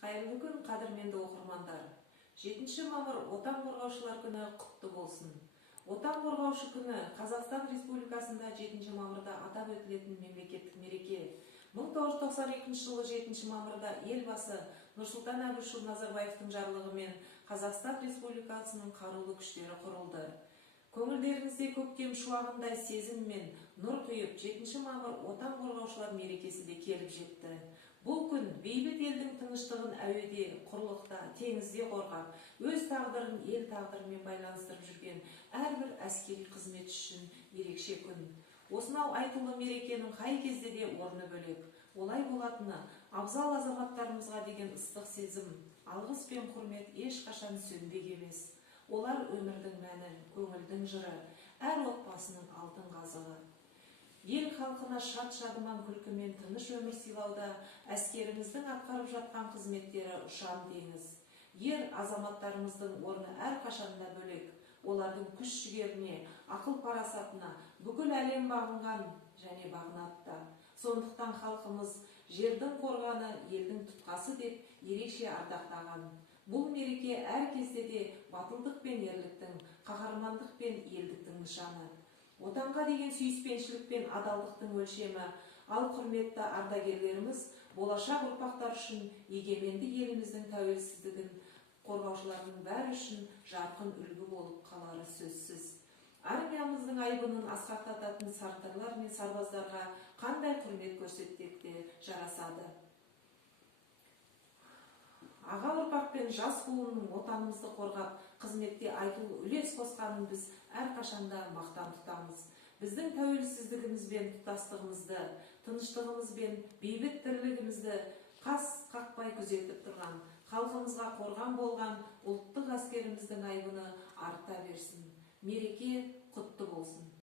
Қайырлы күн, қадірменді оқырмандар. 7 мамыр Отан қорғаушылар күні құтты болсын. Отан қорғаушы күні Қазақстан Республикасында 7 мамырда атап өтілетін мемлекеттік мереке. 1992 жылы 7 мамырда елбасы Нұрсұлтан Әбішұлы Назарбаевтың жарлығымен Қазақстан Республикасының қарулы күштері құрылды. Көңілдеріңізде көктем шуағындай сезім мен нұр құйып, 7 мамыр Отан қорғаушылар мерекесі де келіп жетті. Бұл күн бейбіт елдің тыныштығын әуеде, құрлықта, теңізде қорғап, өз тағдырын ел тағдырымен байланыстырып жүрген әрбір әскери қызмет үшін ерекше күн. Осынау айтулы мерекенің қай кезде де орны бөлек. Олай болатыны абзал азаматтарымызға деген ыстық сезім, алғыс пен құрмет ешқашан сөнбек емес. Олар өмірдің мәні, көңілдің жыры, әр отбасының алтын қазығы. Ел халқына шат-шадыман күлкімен тыныш өмір сыйлауда әскеріміздің атқарып жатқан қызметтері ұшан теңіз. Ер азаматтарымыздың орны әрқашанда бөлек. Олардың күш-жігеріне, ақыл-парасатына бүкіл әлем бағынған және бағынатта. Сондықтан халқымыз жердің қорғаны, елдің тұтқасы деп ерекше ардақтаған. Бұл мереке әр кезде де батылдық пен ерліктің, қаһармандық пен елдіктің нышаны. Отанға деген сүйіспеншілік пен адалдықтың өлшемі. Ал құрметті ардагерлеріміз болашақ ұрпақтар үшін егеменді еліміздің тәуелсіздігін қорғаушылардың бәрі үшін жарқын үлгі болып қалары сөзсіз. Армиямыздың айбынын асқақтататын сардарлар мен сарбаздарға қандай құрмет көрсетсек те жарасады. Аға ұрпақ пен жас буынның отанымызды қорғап, қызметте айтулы үлес қосқанын біз әрқашанда мақтан тұтамыз. Біздің тәуелсіздігіміз бен тұтастығымызды, тыныштығымыз бен бейбіт тірлігімізді қас қақпай күзетіп тұрған, халқымызға қорған болған ұлттық әскеріміздің айбыны арта берсін. Мереке құтты болсын.